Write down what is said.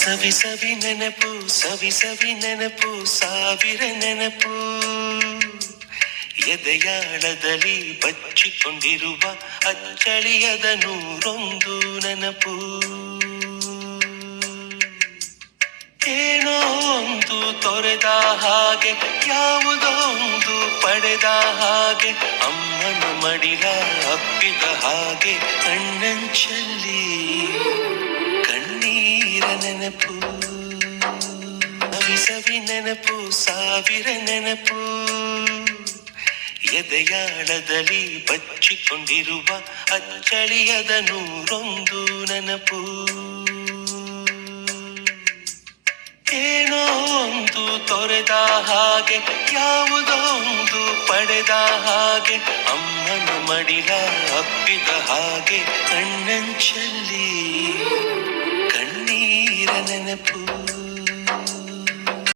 ಸವಿ ಸವಿ ನೆನಪು ಸವಿ ಸವಿ ನೆನಪು ಸಾವಿರ ನೆನಪು ಎದೆಯಾಳದಲ್ಲಿ ಬಚ್ಚಿಕೊಂಡಿರುವ ಅಚ್ಚಳಿಯದ ನೂರೊಂದು ನೆನಪು. ಏನೋ ಒಂದು ತೊರೆದ ಹಾಗೆ ಯಾವುದೋ ಒಂದು ಪಡೆದ ಹಾಗೆ ಅಮ್ಮನ ಮಡಿಲ ಅಪ್ಪಿದ ಹಾಗೆ ಕಣ್ಣಂಚಲ್ಲಿ ಕಣ್ಣೀರ ನೆನಪು. ಸವಿ ಸವಿ ನೆನಪು ಸಾವಿರ ನೆನಪು ಎದೆಯಾಳದಲ್ಲಿ ಬಚ್ಚಿಕೊಂಡಿರುವ ಅಚ್ಚಳಿಯದ ನೂರೊಂದು ನೆನಪು. ಏನೋ ಒಂದು ತೊರೆದ ಹಾಗೆ ಯಾವುದೋ ಒಂದು ಪಡೆದ ಹಾಗೆ ಅಮ್ಮನ ಮಡಿಲ ಅಪ್ಪಿದ ಹಾಗೆ ಕಣ್ಣಂಚಲ್ಲಿ ಕಣ್ಣೀರ ನೆನಪು.